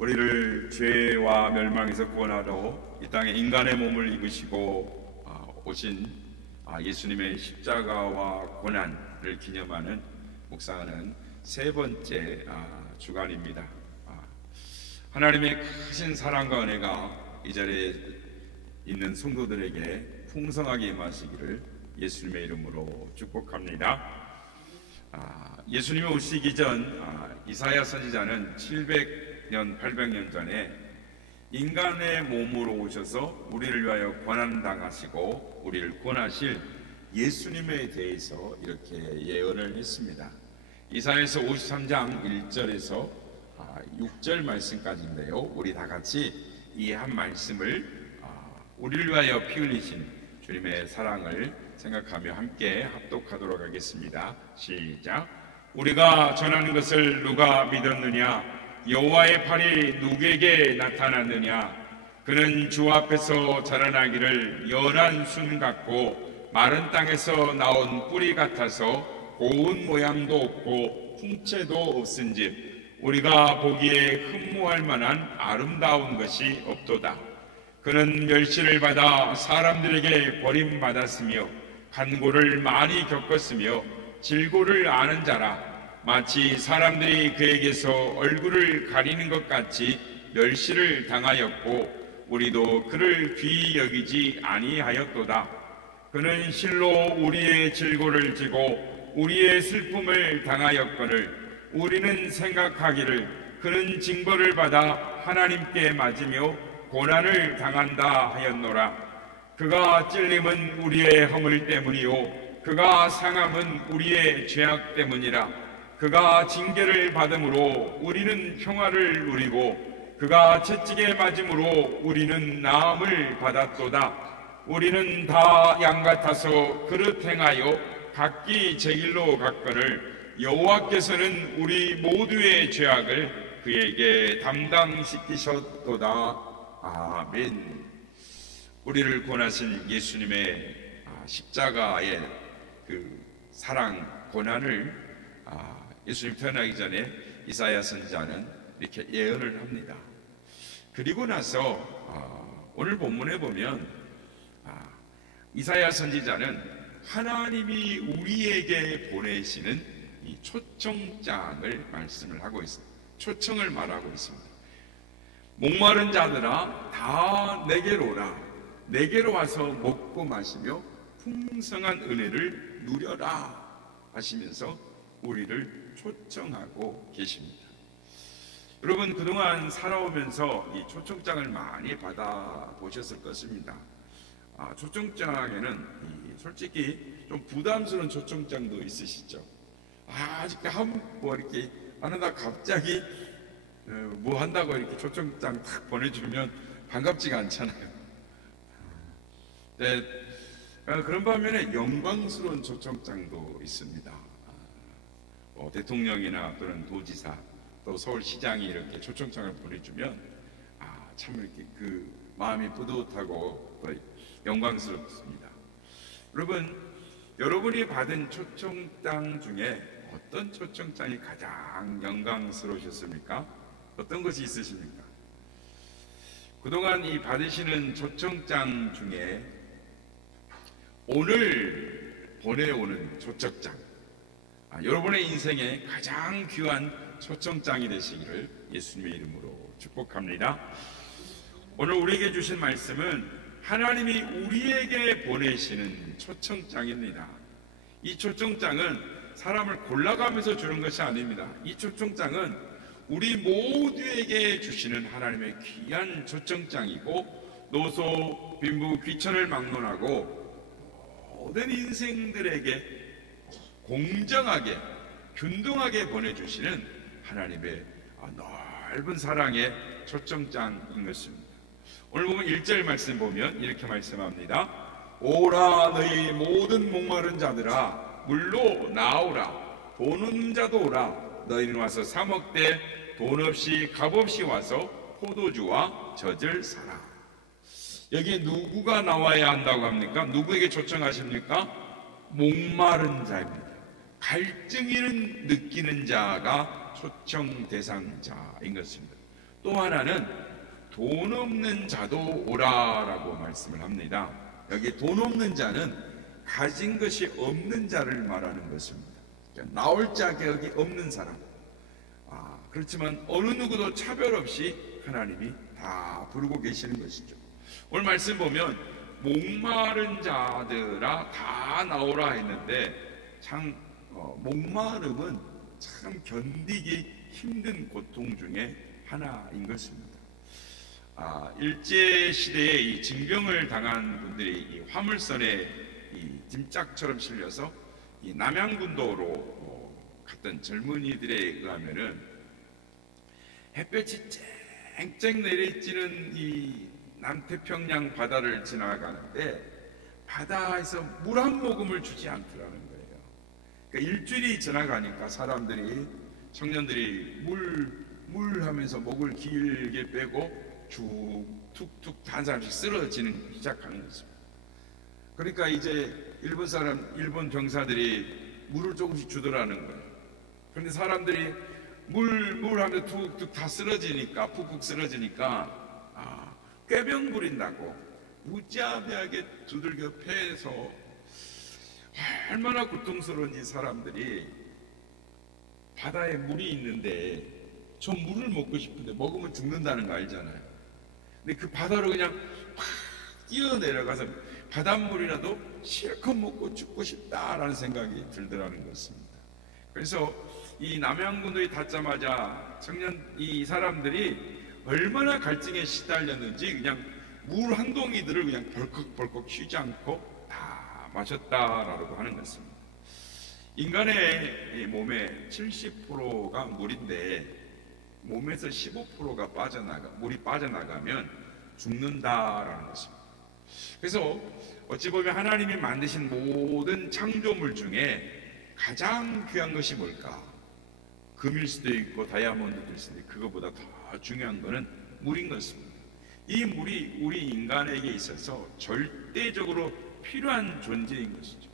우리를 죄와 멸망에서 구원하러 이 땅에 인간의 몸을 입으시고 오신 예수님의 십자가와 고난을 기념하는 묵상하는 세 번째 주간입니다. 하나님의 크신 사랑과 은혜가 이 자리에 있는 성도들에게 풍성하게 임하시기를 예수님의 이름으로 축복합니다. 예수님이 오시기 전 이사야 선지자는 700년, 800년 전에 인간의 몸으로 오셔서 우리를 위하여 고난당하시고 우리를 구원하실 예수님에 대해서 이렇게 예언을 했습니다. 이사야서 53장 1절에서 6절 말씀까지인데요, 우리 다 같이 이 한 말씀을 우리를 위하여 피 흘리신 주님의 사랑을 생각하며 함께 합독하도록 하겠습니다. 시작. 우리가 전하는 것을 누가 믿었느냐? 여호와의 팔이 누구에게 나타났느냐? 그는 주 앞에서 자라나기를 연한 순 같고 마른 땅에서 나온 뿌리 같아서 고운 모양도 없고 풍채도 없은즉 우리가 보기에 흠모할 만한 아름다운 것이 없도다. 그는 멸시를 받아 사람들에게 버림받았으며 간고를 많이 겪었으며 질고를 아는 자라. 마치 사람들이 그에게서 얼굴을 가리는 것 같이 멸시를 당하였고 우리도 그를 귀히 여기지 아니하였도다. 그는 실로 우리의 질고를 지고 우리의 슬픔을 당하였거늘 우리는 생각하기를 그는 징벌을 받아 하나님께 맞으며 고난을 당한다 하였노라. 그가 찔림은 우리의 허물 때문이요 그가 상함은 우리의 죄악 때문이라. 그가 징계를 받음으로 우리는 평화를 누리고 그가 채찍에 맞음으로 우리는 나음을 받았도다. 우리는 다 양 같아서 그릇 행하여 각기 제 길로 갔거늘 여호와께서는 우리 모두의 죄악을 그에게 담당시키셨도다. 아멘. 우리를 구원하신 예수님의 십자가의 그 사랑, 고난을 예수님 태어나기 전에 이사야 선지자는 이렇게 예언을 합니다. 그리고 나서 오늘 본문에 보면 이사야 선지자는 하나님이 우리에게 보내시는 이 초청장을 말씀을 하고 있습니다. 초청을 말하고 있습니다. 목마른 자들아 다 내게로 오라. 내게로 와서 먹고 마시며 풍성한 은혜를 누려라 하시면서 우리를 초청하고 계십니다. 여러분, 그동안 살아오면서 이 초청장을 많이 받아보셨을 것입니다. 초청장에는 솔직히 좀 부담스러운 초청장도 있으시죠? 아직도 뭐 이렇게 하다 갑자기 뭐 한다고 이렇게 초청장 딱 보내주면 반갑지가 않잖아요. 네, 그런 반면에 영광스러운 초청장도 있습니다. 대통령이나 또는 도지사 또 서울시장이 이렇게 초청장을 보내주면 참 이렇게 그 마음이 뿌듯하고 영광스럽습니다. 여러분, 여러분이 받은 초청장 중에 어떤 초청장이 가장 영광스러우셨습니까? 어떤 것이 있으십니까? 그동안 이 받으시는 초청장 중에 오늘 보내오는 초청장, 여러분의 인생에 가장 귀한 초청장이 되시기를 예수님의 이름으로 축복합니다. 오늘 우리에게 주신 말씀은 하나님이 우리에게 보내시는 초청장입니다. 이 초청장은 사람을 골라가면서 주는 것이 아닙니다. 이 초청장은 우리 모두에게 주시는 하나님의 귀한 초청장이고 노소, 빈부, 귀천을 막론하고 모든 인생들에게 공정하게, 균등하게 보내주시는 하나님의 넓은 사랑의 초청장인 것입니다. 오늘 보면 1절 말씀 보면 이렇게 말씀합니다. 오라 너희 모든 목마른 자들아 물로 나오라. 돈 없는 자도 오라. 너희는 와서 사 먹되 돈 없이 값 없이 와서 포도주와 젖을 사라. 여기에 누구가 나와야 한다고 합니까? 누구에게 초청하십니까? 목마른 자입니다. 갈증을 느끼는 자가 초청 대상자인 것입니다. 또 하나는 돈 없는 자도 오라라고 말씀을 합니다. 여기 돈 없는 자는 가진 것이 없는 자를 말하는 것입니다. 그러니까 나올 자격이 없는 사람. 그렇지만 어느 누구도 차별 없이 하나님이 다 부르고 계시는 것이죠. 오늘 말씀 보면 목마른 자들아 다 나오라 했는데 참 목마름은 참 견디기 힘든 고통 중에 하나인 것입니다. 일제 시대에 이 징병을 당한 분들이 이 화물선에 이 짐짝처럼 실려서 이 남양군도로 갔던 젊은이들에 의하면은 햇볕이 쨍쨍 내리쬐는 이 남태평양 바다를 지나가는데 바다에서 물 한 모금을 주지 않더라는 거예요. 그러니까 일주일이 지나가니까 사람들이 청년들이 물 하면서 목을 길게 빼고 쭉 툭툭 한 사람씩 쓰러지는 시작하는 것입니다. 그러니까 이제 일본 병사들이 물을 조금씩 주더라는 거예요. 그런데 사람들이 물 하면 툭툭 다 쓰러지니까 푹푹 쓰러지니까 꾀병 부린다고 무지하게 두들겨 패서 얼마나 고통스러운지 사람들이 바다에 물이 있는데 저 물을 먹고 싶은데 먹으면 죽는다는 거 알잖아요. 근데 그 바다로 그냥 팍 뛰어내려가서 바닷물이라도 실컷 먹고 죽고 싶다라는 생각이 들더라는 것입니다. 그래서 이 남양군도에 닿자마자 이 사람들이 얼마나 갈증에 시달렸는지 그냥 물 한 동이들을 그냥 벌컥벌컥 쉬지 않고 다 마셨다라고 하는 것입니다. 인간의 몸의 70%가 물인데 몸에서 15%가 물이 빠져나가면 죽는다라는 것입니다. 그래서 어찌 보면 하나님이 만드신 모든 창조물 중에 가장 귀한 것이 뭘까? 금일 수도 있고 다이아몬드도 있는데 그것보다 더 중요한 것은 물인 것입니다. 이 물이 우리 인간에게 있어서 절대적으로 필요한 존재인 것이죠.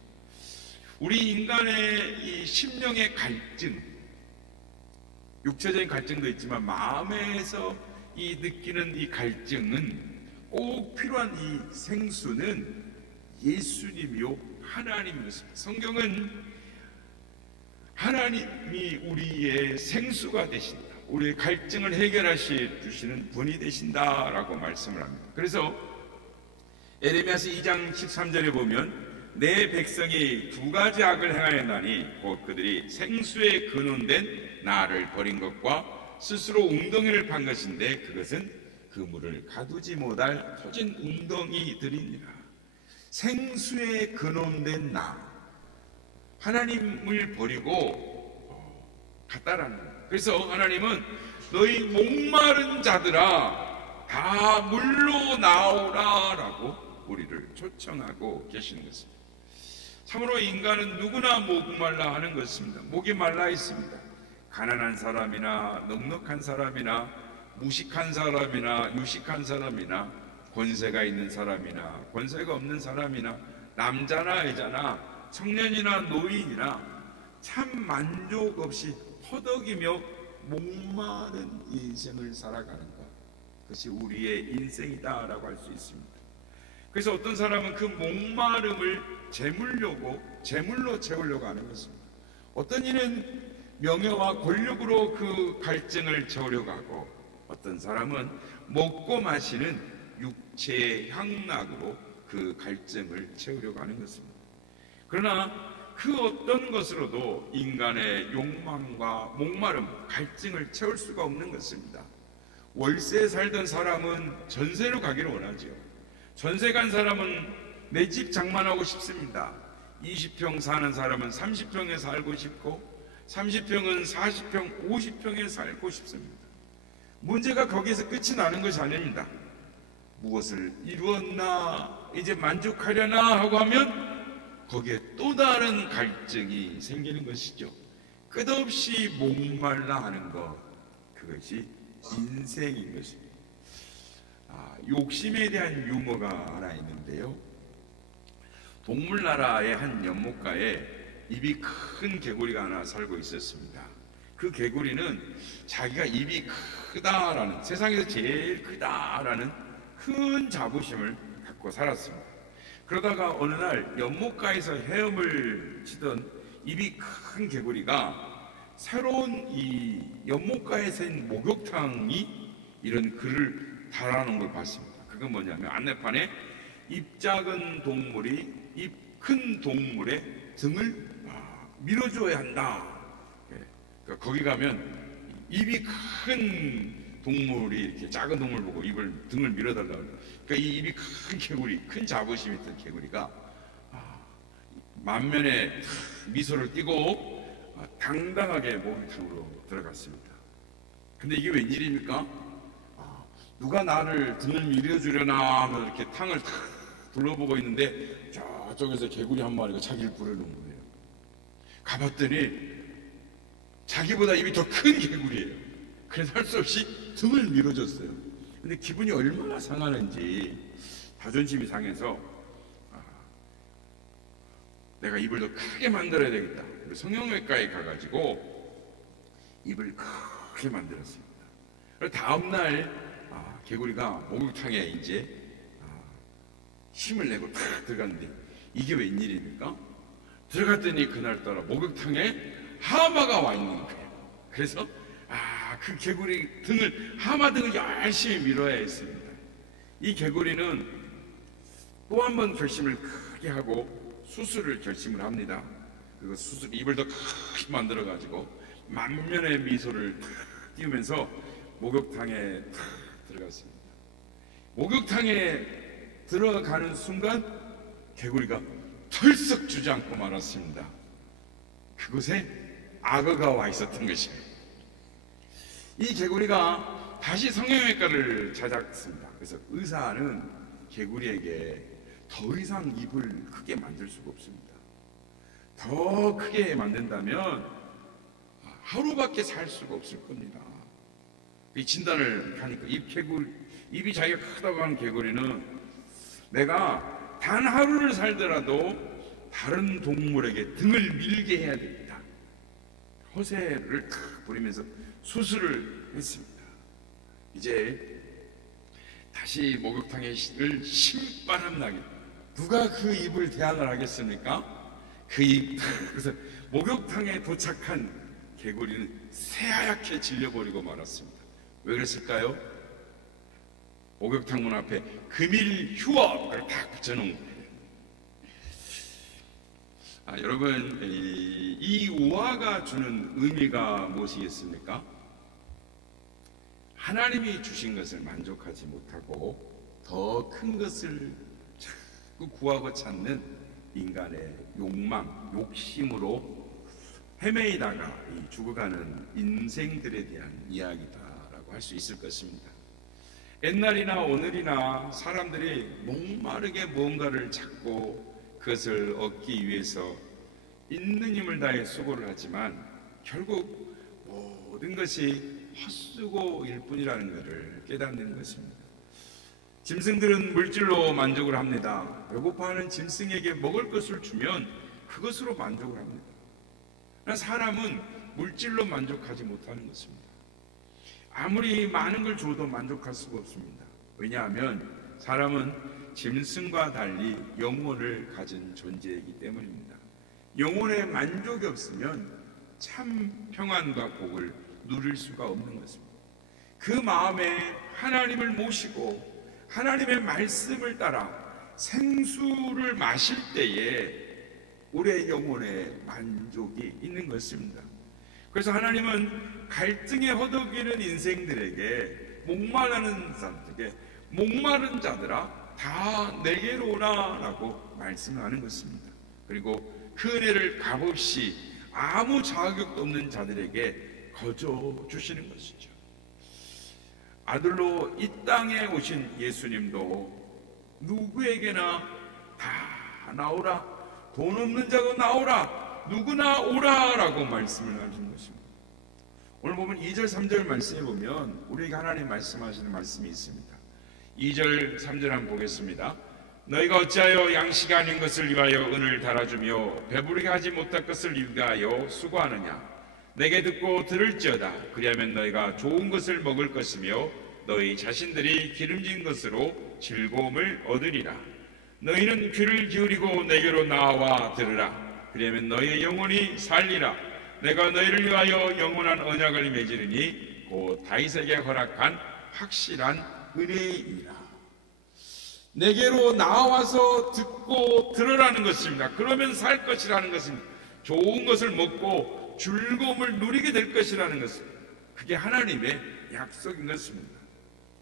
우리 인간의 이 심령의 갈증, 육체적인 갈증도 있지만 마음에서 이 느끼는 이 갈증은 꼭 필요한 이 생수는 예수님이요 하나님인 것입니다. 성경은 하나님이 우리의 생수가 되신다, 우리의 갈증을 해결하시 주시는 분이 되신다라고 말씀을 합니다. 그래서 에레미야서 2장 13절에 보면 내 백성이 두 가지 악을 행하였나니 곧 그들이 생수에 근원된 나를 버린 것과 스스로 웅덩이를 판 것인데 그것은 그 물을 가두지 못할 터진 웅덩이들이니라. 생수에 근원된 나, 하나님을 버리고 갔다라는 거예요. 그래서 하나님은 너희 목마른 자들아 다 물로 나오라라고 우리를 초청하고 계시는 것입니다. 참으로 인간은 누구나 목말라 하는 것입니다. 목이 말라 있습니다. 가난한 사람이나 넉넉한 사람이나 무식한 사람이나 유식한 사람이나 권세가 있는 사람이나 권세가 없는 사람이나 남자나 여자나 청년이나 노인이나 참 만족 없이 허덕이며 목마른 인생을 살아가는 것, 그것이 우리의 인생이다라고 할 수 있습니다. 그래서 어떤 사람은 그 목마름을 재물로 채우려고 하는 것입니다. 어떤 이는 명예와 권력으로 그 갈증을 채우려고 하고, 어떤 사람은 먹고 마시는 육체의 향락으로 그 갈증을 채우려고 하는 것입니다. 그러나 그 어떤 것으로도 인간의 욕망과 목마름, 갈증을 채울 수가 없는 것입니다. 월세에 살던 사람은 전세로 가기를 원하지요. 전세 간 사람은 내 집 장만하고 싶습니다. 20평 사는 사람은 30평에 살고 싶고 30평은 40평, 50평에 살고 싶습니다. 문제가 거기에서 끝이 나는 것이 아닙니다. 무엇을 이루었나, 이제 만족하려나 하고 하면 거기에 또 다른 갈증이 생기는 것이죠. 끝없이 목말라 하는 것, 그것이 인생인 것입니다. 욕심에 대한 유머가 하나 있는데요. 동물나라의 한 연못가에 입이 큰 개구리가 하나 살고 있었습니다. 그 개구리는 자기가 입이 크다라는, 세상에서 제일 크다라는 큰 자부심을 갖고 살았습니다. 그러다가 어느 날 연못가에서 헤엄을 치던 입이 큰 개구리가 새로운 이 연못가에 센 목욕탕이 이런 글을 달아놓은 걸 봤습니다. 그건 뭐냐면 안내판에 입 작은 동물이 입 큰 동물의 등을 밀어줘야 한다. 그러니까 거기 가면 입이 큰 동물이 이렇게 작은 동물 보고 등을 밀어달라고 해요. 그러니까 이 입이 큰 개구리, 큰 자부심이 있던 개구리가 만면에 미소를 띠고 당당하게 목욕탕으로 들어갔습니다. 근데 이게 웬일입니까? 누가 나를 등을 밀어주려나 하면 이렇게 탕을 탁 둘러보고 있는데 저쪽에서 개구리 한 마리가 자기를 부르는 거예요. 가봤더니 자기보다 입이 더 큰 개구리예요. 그래서 할 수 없이 등을 밀어줬어요. 근데 기분이 얼마나 상하는지 자존심이 상해서 내가 입을 더 크게 만들어야 되겠다. 성형외과에 가가지고 입을 크게 만들었습니다. 다음날 개구리가 목욕탕에 이제 힘을 내고 탁 들어갔는데 이게 웬일입니까? 들어갔더니 그날따라 목욕탕에 하마가 와 있는 거예요. 그래서 그 개구리 등을, 하마 등을 열심히 밀어야 했습니다. 이 개구리는 또 한 번 결심을 크게 하고 수술을 결심을 합니다. 그리고 입을 더 크게 만들어 가지고 만면의 미소를 탁 띄우면서 목욕탕에 탁 들어갔습니다. 목욕탕에 들어가는 순간 개구리가 털썩 주저앉고 말았습니다. 그곳에 악어가 와 있었던 것이에요. 이 개구리가 다시 성형외과를 찾았습니다. 그래서 의사는 개구리에게 더 이상 입을 크게 만들 수가 없습니다. 더 크게 만든다면 하루밖에 살 수가 없을 겁니다. 이 진단을 하니까 입이 자기가 크다고 하는 개구리는 내가 단 하루를 살더라도 다른 동물에게 등을 밀게 해야 됩니다. 허세를 탁 부리면서 수술을 했습니다. 이제 다시 목욕탕에 신바람 나게, 누가 그 입을 대항을 하겠습니까? 그래서 목욕탕에 도착한 개구리는 새하얗게 질려버리고 말았습니다. 왜 그랬을까요? 목욕탕 문 앞에 금일 휴업을 딱 붙여놓은 거예요. 여러분, 이 우화가 주는 의미가 무엇이겠습니까? 하나님이 주신 것을 만족하지 못하고 더 큰 것을 자꾸 구하고 찾는 인간의 욕망, 욕심으로 헤매이다가 죽어가는 인생들에 대한 이야기다라고 할 수 있을 것입니다. 옛날이나 오늘이나 사람들이 목마르게 무언가를 찾고 그것을 얻기 위해서 있는 힘을 다해 수고를 하지만 결국 모든 것이 헛수고일 뿐이라는 것을 깨닫는 것입니다. 짐승들은 물질로 만족을 합니다. 배고파하는 짐승에게 먹을 것을 주면 그것으로 만족을 합니다. 그러나 사람은 물질로 만족하지 못하는 것입니다. 아무리 많은 걸 줘도 만족할 수가 없습니다. 왜냐하면 사람은 짐승과 달리 영혼을 가진 존재이기 때문입니다. 영혼에 만족이 없으면 참 평안과 복을 누릴 수가 없는 것입니다. 그 마음에 하나님을 모시고 하나님의 말씀을 따라 생수를 마실 때에 우리의 영혼에 만족이 있는 것입니다. 그래서 하나님은 갈등에 허덕이는 인생들에게 목마른 자들아 다 내게로 오라 라고 말씀을 하는 것입니다. 그리고 그 은혜를 값없이 아무 자격도 없는 자들에게 거저 주시는 것이죠. 아들로 이 땅에 오신 예수님도 누구에게나 다 나오라, 돈 없는 자도 나오라, 누구나 오라 라고 말씀을 하신 것입니다. 오늘 보면 2절 3절 말씀에 보면 우리에게 하나님 말씀하시는 말씀이 있습니다. 2절 3절 한번 보겠습니다. 너희가 어찌하여 양식 아닌 것을 위하여 은을 달아주며 배부르게 하지 못할 것을 위하여 수고하느냐. 내게 듣고 들을지어다. 그리하면 너희가 좋은 것을 먹을 것이며 너희 자신들이 기름진 것으로 즐거움을 얻으리라. 너희는 귀를 기울이고 내게로 나와 들으라. 그리하면 너희의 영혼이 살리라. 내가 너희를 위하여 영원한 언약을 맺으리니 곧 다윗에게 허락한 확실한 은혜이니라. 내게로 나와서 듣고 들으라는 것입니다. 그러면 살 것이라는 것입니다. 좋은 것을 먹고 즐거움을 누리게 될 것이라는 것입니다. 그게 하나님의 약속인 것입니다.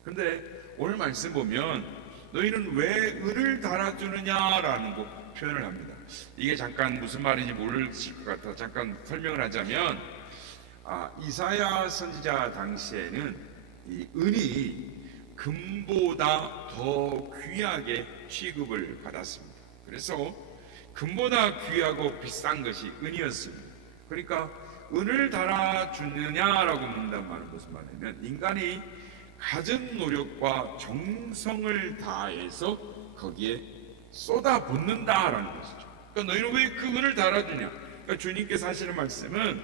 그런데 오늘 말씀 보면 너희는 왜 은을 달아주느냐라는 표현을 합니다. 이게 잠깐 무슨 말인지 모르실 것 같아서 잠깐 설명을 하자면, 이사야 선지자 당시에는 이 은이 금보다 더 귀하게 취급을 받았습니다. 그래서 금보다 귀하고 비싼 것이 은이었습니다. 그러니까 은을 달아주느냐라고 묻는다는 말은 무슨 말이냐면, 인간이 가진 노력과 정성을 다해서 거기에 쏟아붓는다라는 것이죠. 그러니까 너희는 왜 그 은을 달아주냐? 그러니까 주님께서 하시는 말씀은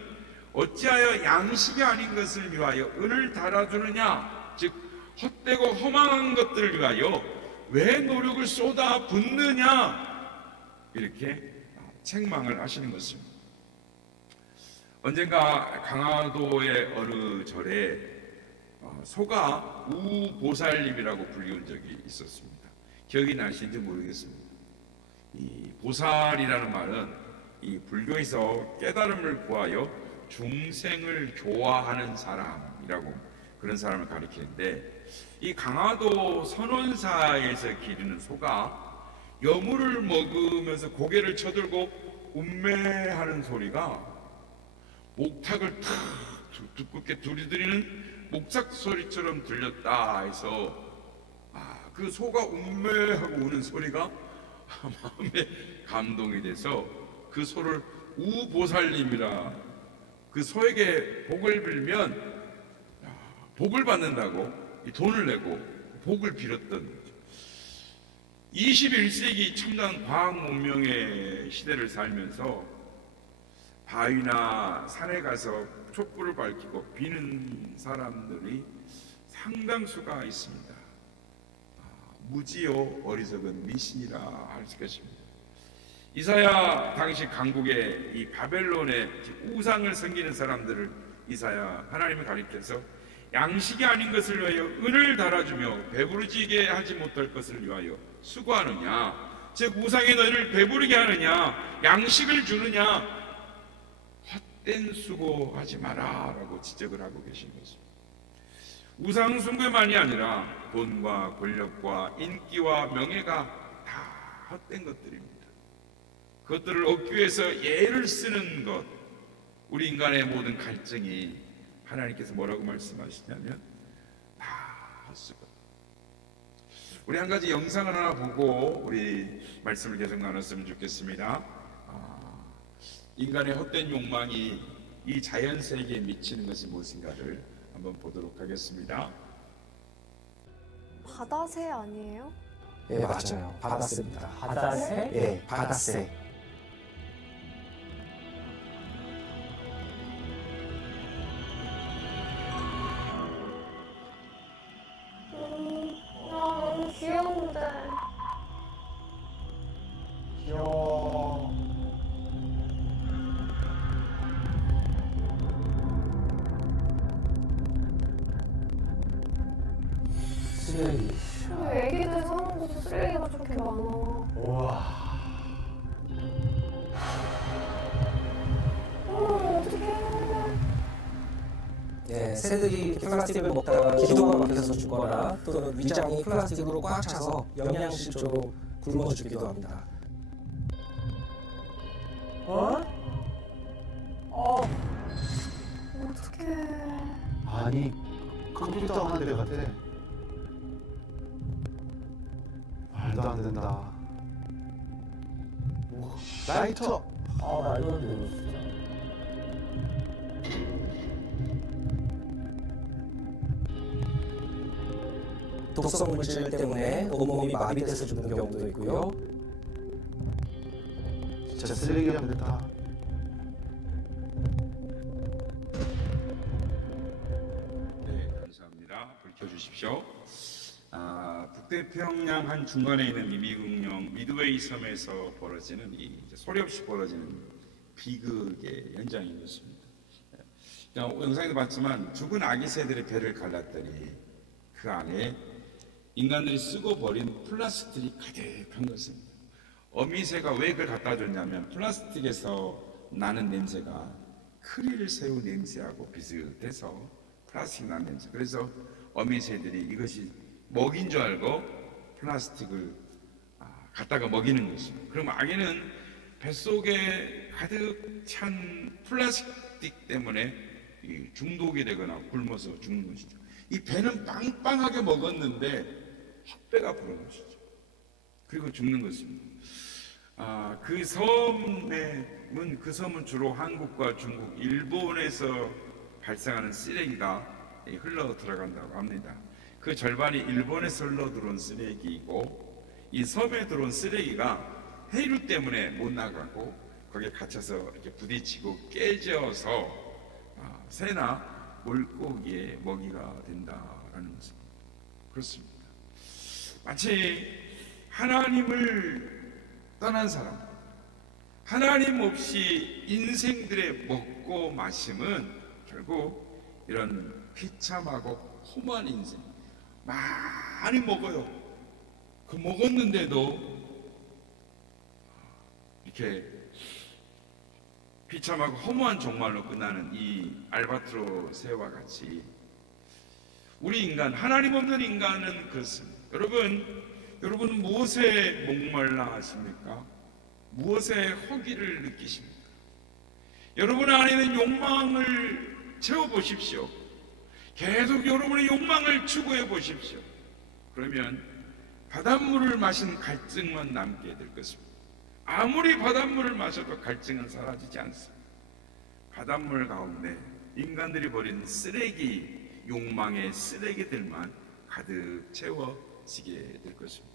어찌하여 양식이 아닌 것을 위하여 은을 달아주느냐? 즉 헛되고 허망한 것들을 위하여 왜 노력을 쏟아붓느냐? 이렇게 책망을 하시는 것입니다. 언젠가 강화도의 어느 절에 소가 우보살님이라고 불리운 적이 있었습니다. 기억이 나시는지 모르겠습니다. 이 보살이라는 말은 이 불교에서 깨달음을 구하여 중생을 교화하는 사람이라고, 그런 사람을 가리키는데, 이 강화도 선원사에서 기르는 소가 여물을 먹으면서 고개를 쳐들고 음매하는 소리가 목탁을 탁 두껍게 두드리는 목탁 소리처럼 들렸다 해서, 그 소가 음매하고 우는 소리가 마음에 감동이 돼서 그 소를 우보살님이라, 그 소에게 복을 빌면 복을 받는다고 돈을 내고 복을 빌었던 거죠. 21세기 첨단 과학 문명의 시대를 살면서 바위나 산에 가서 촛불을 밝히고 비는 사람들이 상당수가 있습니다. 무지요 어리석은 미신이라 할 것입니다. 이사야 당시 강국의 이 바벨론의 우상을 섬기는 사람들을 이사야 하나님이 가리켜서 양식이 아닌 것을 위하여 은을 달아주며 배부르지게 하지 못할 것을 위하여 수고하느냐, 즉 우상의 너희를 배부르게 하느냐, 양식을 주느냐, 헛된 수고하지 마라 라고 지적을 하고 계신 것입니다. 우상 숭배만이 아니라 돈과 권력과 인기와 명예가 다 헛된 것들입니다. 그것들을 얻기 위해서 예를 쓰는 것, 우리 인간의 모든 갈증이 하나님께서 뭐라고 말씀하시냐면 다 헛수고. 우리 한 가지 영상을 하나 보고 우리 말씀을 계속 나눴으면 좋겠습니다. 인간의 헛된 욕망이 이 자연세계에 미치는 것이 무엇인가를 한번 보도록 하겠습니다. 바다새 아니에요? 예, 맞아요. 바다새입니다. 바다새? 예, 바다새. 너무 귀여운데. 귀여워. 쓰레기. 왜 애기들 사는 곳에 쓰레기가 저렇게 많아. 우와. 어떡해. 예, 새들이 플라스틱을 먹다가 기도가 막혀서 죽거나 또는 위장이 플라스틱으로 꽉 차서 영양실조로 굶어 죽기도 합니다. 어? 어떡해. 아니, 컴퓨터 하는 데 같아. 말도 안 된다. 뭐, 라이터! 말도 안 되는 진짜. 독성 물질 때문에 온몸이 마비돼서 죽는 경우도 있고요. 진짜 쓰레기랑 됐다. 펴주십시오. 북태평양 한 중간에 있는 이 미국령 미드웨이 섬에서 벌어지는 소리 없이 벌어지는 비극의 현장이었습니다. 영상에도 봤지만 죽은 아기 새들의 배를 갈랐더니 그 안에 인간들이 쓰고 버린 플라스틱이 가득한 것입니다. 어미새가 왜 그걸 갖다 줬냐면 플라스틱에서 나는 냄새가 크릴 새우 냄새하고 비슷해서 플라스틱 나는 냄새. 그래서 어미새들이 이것이 먹인 줄 알고 플라스틱을 갖다가 먹이는 것입니다. 그럼 아기는 뱃속에 가득 찬 플라스틱 때문에 중독이 되거나 굶어서 죽는 것이죠. 이 배는 빵빵하게 먹었는데 혀배가 부른 것이죠. 그리고 죽는 것입니다. 그 섬은 주로 한국과 중국, 일본에서 발생하는 쓰레기가 흘러 들어간다고 합니다. 그 절반이 일본에서 흘러 들어온 쓰레기이고, 이 섬에 들어온 쓰레기가 해류 때문에 못 나가고 거기에 갇혀서 이렇게 부딪히고 깨져서 새나 물고기의 먹이가 된다라는 것입니다. 그렇습니다. 마치 하나님을 떠난 사람, 하나님 없이 인생들의 먹고 마심은 결국 이런 비참하고 험한 인생, 많이 먹어요. 그 먹었는데도 이렇게 비참하고 허무한 종말로 끝나는 이 알바트로 새와 같이 우리 인간, 하나님 없는 인간은 그렇습니다. 여러분 무엇에 목말라 하십니까? 무엇에 허기를 느끼십니까? 여러분 안에는 욕망을 채워보십시오. 계속 여러분의 욕망을 추구해 보십시오. 그러면 바닷물을 마신 갈증만 남게 될 것입니다. 아무리 바닷물을 마셔도 갈증은 사라지지 않습니다. 바닷물 가운데 인간들이 버린 쓰레기, 욕망의 쓰레기들만 가득 채워지게 될 것입니다.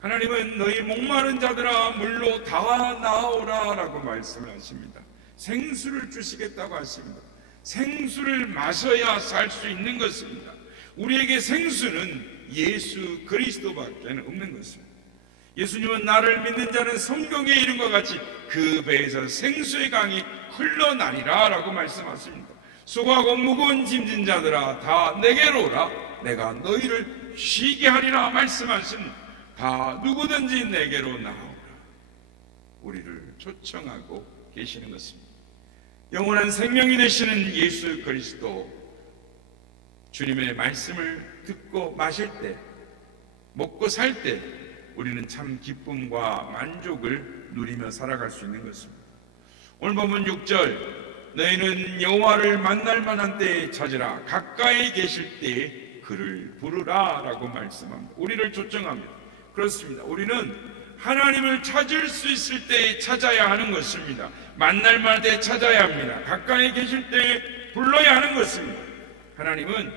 하나님은 너희 목마른 자들아 물로 다 나오라 라고 말씀을 하십니다. 생수를 주시겠다고 하십니다. 생수를 마셔야 살 수 있는 것입니다. 우리에게 생수는 예수 그리스도밖에 없는 것입니다. 예수님은 나를 믿는 자는 성경에 이른 것 같이 그 배에서 생수의 강이 흘러나리라 라고 말씀하십니다. 수고하고 무거운 짐진 자들아 다 내게로 오라. 내가 너희를 쉬게 하리라 말씀하신 다 누구든지 내게로 나오라. 우리를 초청하고 계시는 것입니다. 영원한 생명이 되시는 예수 그리스도, 주님의 말씀을 듣고 마실 때, 먹고 살 때 우리는 참 기쁨과 만족을 누리며 살아갈 수 있는 것입니다. 오늘 본문 6절, 너희는 여호와를 만날 만한 때에 찾으라. 가까이 계실 때에 그를 부르라 라고 말씀합니다. 우리를 초청합니다. 그렇습니다. 우리는 하나님을 찾을 수 있을 때에 찾아야 하는 것입니다. 만날 만한 때에 찾아야 합니다. 가까이 계실 때에 불러야 하는 것입니다. 하나님은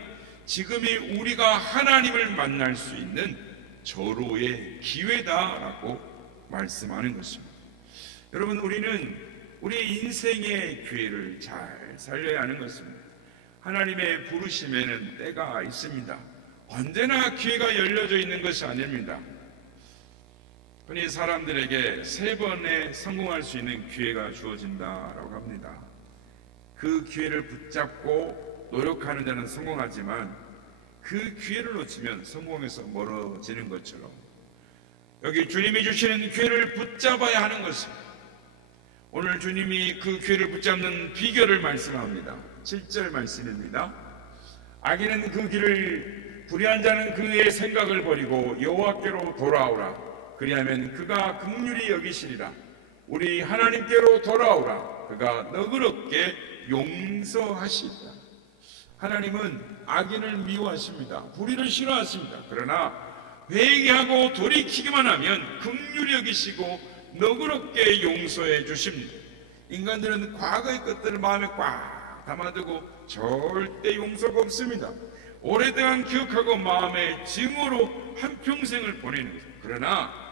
지금이 우리가 하나님을 만날 수 있는 절호의 기회다라고 말씀하는 것입니다. 여러분, 우리는 우리의 인생의 기회를 잘 살려야 하는 것입니다. 하나님의 부르심에는 때가 있습니다. 언제나 기회가 열려져 있는 것이 아닙니다. 흔히 사람들에게 3번에 성공할 수 있는 기회가 주어진다라고 합니다. 그 기회를 붙잡고 노력하는 자는 성공하지만 그 기회를 놓치면 성공에서 멀어지는 것처럼 여기 주님이 주시는 기회를 붙잡아야 하는 것입니다. 오늘 주님이 그 기회를 붙잡는 비결을 말씀합니다. 7절 말씀입니다. 악인은 그 길을, 불의한 자는 그의 생각을 버리고 여호와께로 돌아오라. 그리하면 그가 긍휼히 여기시리라. 우리 하나님께로 돌아오라. 그가 너그럽게 용서하시리라. 하나님은 악인을 미워하십니다. 불의를 싫어하십니다. 그러나 회개하고 돌이키기만 하면 긍휼히 여기시고 너그럽게 용서해 주십니다. 인간들은 과거의 것들을 마음에 꽉 담아두고 절대 용서가 없습니다. 오래동안 기억하고 마음의 증오로 한평생을 보내는 것입니다. 그러나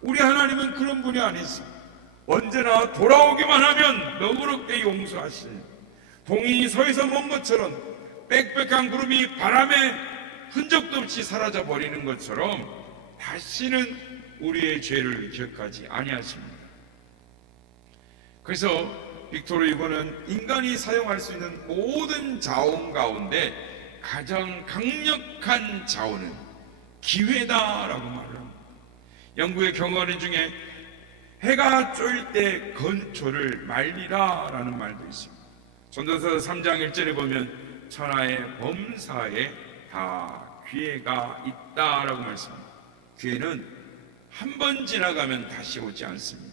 우리 하나님은 그런 분이 아니십니다. 언제나 돌아오기만 하면 너그럽게 용서하시니 동이 서에서 먼 것처럼 빽빽한 구름이 바람에 흔적도 없이 사라져 버리는 것처럼 다시는 우리의 죄를 기억하지 아니하십니다. 그래서 빅토르 유고는 인간이 사용할 수 있는 모든 자원 가운데 가장 강력한 자원은 기회다라고 말을 합니다. 영국의 경어린 중에 해가 쫄 때 건초를 말리라 라는 말도 있습니다. 전도서 3장 1절에 보면 천하의 범사에 다 기회가 있다라고 말씀합니다. 기회는 한 번 지나가면 다시 오지 않습니다.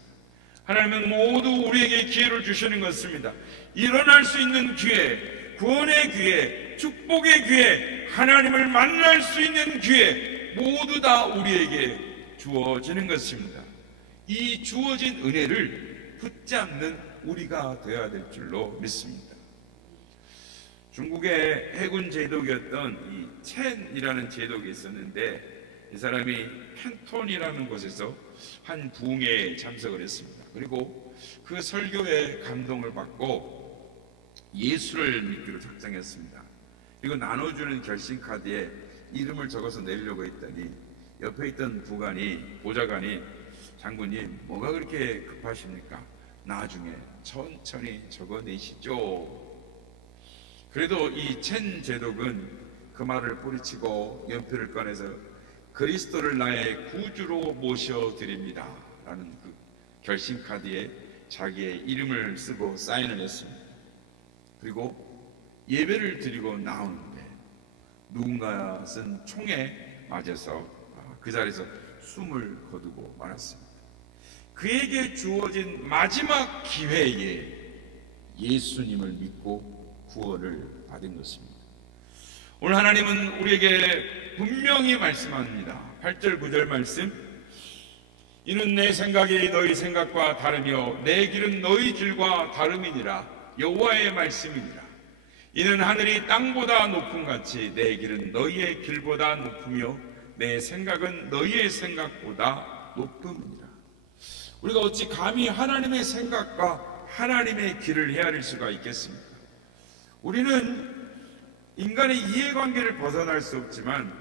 하나님은 모두 우리에게 기회를 주시는 것입니다. 일어날 수 있는 기회, 구원의 기회, 축복의 기회, 하나님을 만날 수 있는 기회 모두 다 우리에게 주어지는 것입니다. 이 주어진 은혜를 붙잡는 우리가 되어야 될 줄로 믿습니다. 중국의 해군 제독이었던 이 첸이라는 제독이 있었는데 이 사람이 캔톤이라는 곳에서 한 부흥회에 참석을 했습니다. 그리고 그 설교에 감동을 받고 예수를 믿기로 작정했습니다. 그리고 나눠주는 결심카드에 이름을 적어서 내려고 했더니 옆에 있던 보좌관이 장군님 뭐가 그렇게 급하십니까? 나중에 천천히 적어내시죠. 그래도 이 첸 제독은 그 말을 뿌리치고 연필을 꺼내서 그리스도를 나의 구주로 모셔드립니다 라는 그 결심카드에 자기의 이름을 쓰고 사인을 했습니다. 그리고 예배를 드리고 나오는데 누군가 쓴 총에 맞아서 그 자리에서 숨을 거두고 말았습니다. 그에게 주어진 마지막 기회에 예수님을 믿고 구원을 받은 것입니다. 오늘 하나님은 우리에게 분명히 말씀합니다. 8절 9절 말씀, 이는 내 생각이 너희 생각과 다르며 내 길은 너희 길과 다름이니라. 여호와의 말씀이니라. 이는 하늘이 땅보다 높음 같이 내 길은 너희의 길보다 높으며 내 생각은 너희의 생각보다 높음이니라. 우리가 어찌 감히 하나님의 생각과 하나님의 길을 헤아릴 수가 있겠습니까? 우리는 인간의 이해관계를 벗어날 수 없지만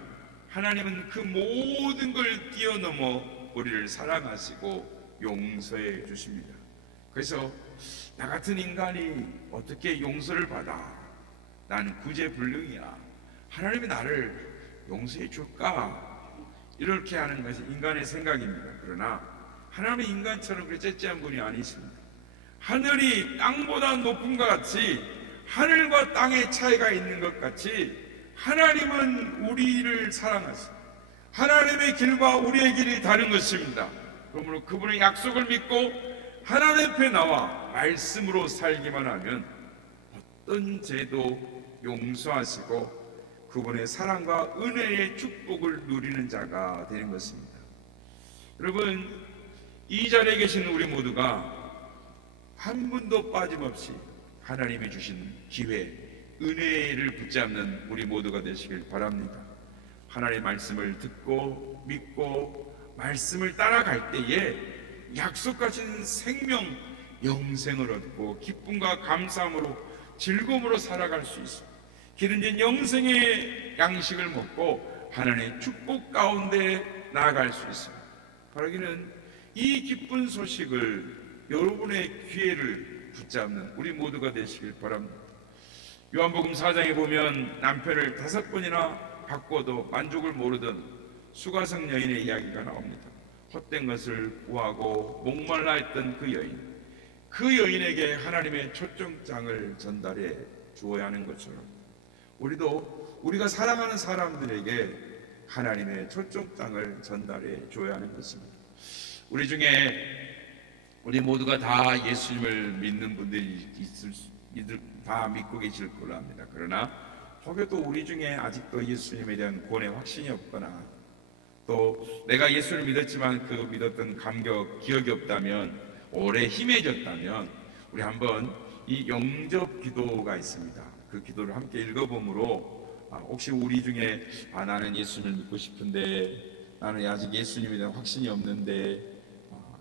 하나님은 그 모든 걸 뛰어넘어 우리를 사랑하시고 용서해 주십니다. 그래서 나 같은 인간이 어떻게 용서를 받아? 나는 구제불능이야. 하나님이 나를 용서해 줄까? 이렇게 하는 것이 인간의 생각입니다. 그러나 하나님은 인간처럼 그렇게 째째한 분이 아니십니다. 하늘이 땅보다 높은 것 같이, 하늘과 땅의 차이가 있는 것 같이 하나님은 우리를 사랑하십니다. 하나님의 길과 우리의 길이 다른 것입니다. 그러므로 그분의 약속을 믿고 하나님 앞에 나와 말씀으로 살기만 하면 어떤 죄도 용서하시고 그분의 사랑과 은혜의 축복을 누리는 자가 되는 것입니다. 여러분, 이 자리에 계신 우리 모두가 한 분도 빠짐없이 하나님이 주신 기회, 은혜를 붙잡는 우리 모두가 되시길 바랍니다. 하나님의 말씀을 듣고 믿고 말씀을 따라갈 때에 약속하신 생명, 영생을 얻고 기쁨과 감사함으로 즐거움으로 살아갈 수 있습니다. 기름진 영생의 양식을 먹고 하나님의 축복 가운데 나아갈 수 있습니다. 바라기는 이 기쁜 소식을 여러분의 기회를 붙잡는 우리 모두가 되시길 바랍니다. 요한복음 4장에 보면 남편을 5번이나 바꿔도 만족을 모르던 수가성 여인의 이야기가 나옵니다. 헛된 것을 구하고 목말라 했던 그 여인에게 하나님의 초청장을 전달해 주어야 하는 것처럼 우리도 우리가 사랑하는 사람들에게 하나님의 초청장을 전달해 주어야 하는 것입니다. 우리 중에 우리 모두가 다 예수님을 믿는 분들이 다 믿고 계실 걸로 합니다. 그러나 혹여 또 우리 중에 아직도 예수님에 대한 구원의 확신이 없거나 또 내가 예수를 믿었지만 그 믿었던 감격, 기억이 없다면, 오래 힘해졌다면 우리 한번 이 영접 기도가 있습니다. 그 기도를 함께 읽어보므로 혹시 우리 중에 나는 예수님을 믿고 싶은데 나는 아직 예수님에 대한 확신이 없는데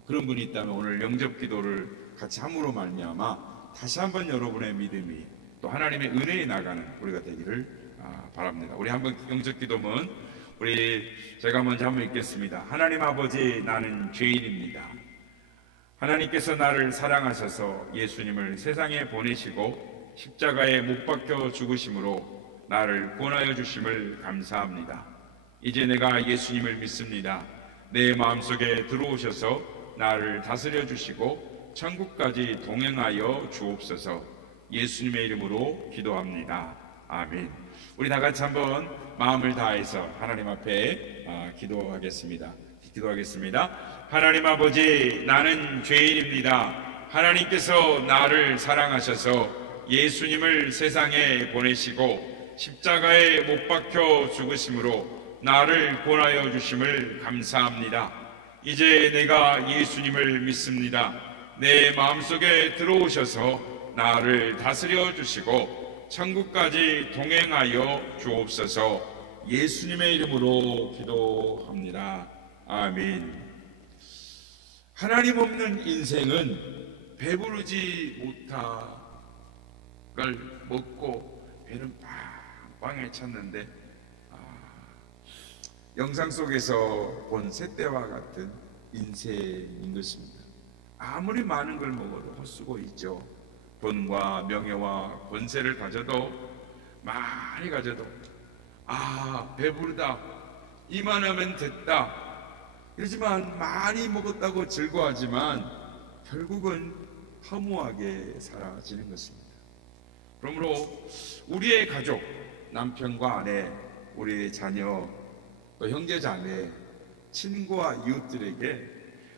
그런 분이 있다면 오늘 영접 기도를 같이 함으로 말미암아 다시 한번 여러분의 믿음이 또 하나님의 은혜에 나가는 우리가 되기를 바랍니다. 우리 한번 영적 기도문 제가 먼저 한번 읽겠습니다. 하나님 아버지, 나는 죄인입니다. 하나님께서 나를 사랑하셔서 예수님을 세상에 보내시고 십자가에 못 박혀 죽으심으로 나를 구원하여 주심을 감사합니다. 이제 내가 예수님을 믿습니다. 내 마음속에 들어오셔서 나를 다스려 주시고 천국까지 동행하여 주옵소서. 예수님의 이름으로 기도합니다. 아멘. 우리 다 같이 한번 마음을 다해서 하나님 앞에 기도하겠습니다. 하나님 아버지, 나는 죄인입니다. 하나님께서 나를 사랑하셔서 예수님을 세상에 보내시고 십자가에 못 박혀 죽으심으로 나를 구원하여 주심을 감사합니다. 이제 내가 예수님을 믿습니다. 내 마음속에 들어오셔서 나를 다스려 주시고 천국까지 동행하여 주옵소서. 예수님의 이름으로 기도합니다. 아멘. 하나님 없는 인생은 배부르지 못할 걸 먹고 배는 빵빵해 찼는데 영상 속에서 본 새떼와 같은 인생인 것입니다. 아무리 많은 걸 먹어도 헛수고 있죠. 돈과 명예와 권세를 가져도, 많이 가져도 배부르다, 이만하면 됐다 이러지만, 많이 먹었다고 즐거워하지만 결국은 허무하게 사라지는 것입니다. 그러므로 우리의 가족, 남편과 아내, 우리의 자녀, 또 형제 자매, 친구와 이웃들에게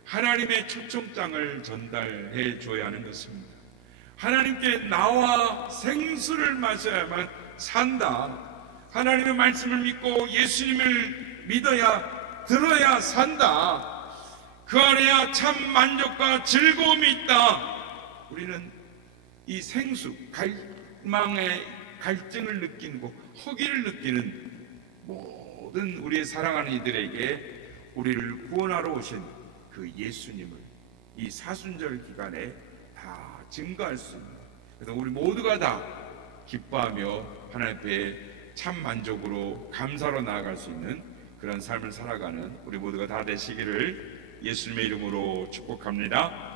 하나님의 초청장을 전달해 줘야 하는 것입니다. 하나님께 나와 생수를 마셔야만 산다. 하나님의 말씀을 믿고 예수님을 믿어야, 들어야 산다. 그 안에야 참 만족과 즐거움이 있다. 우리는 이 생수, 갈망의 갈증을 느끼고 허기를 느끼는 모든 우리의 사랑하는 이들에게 우리를 구원하러 오신 그 예수님을 이 사순절 기간에 다 증거할 수 있는, 그래서 우리 모두가 다 기뻐하며 하나님 앞에 참 만족으로 감사로 나아갈 수 있는 그런 삶을 살아가는 우리 모두가 다 되시기를 예수님의 이름으로 축복합니다.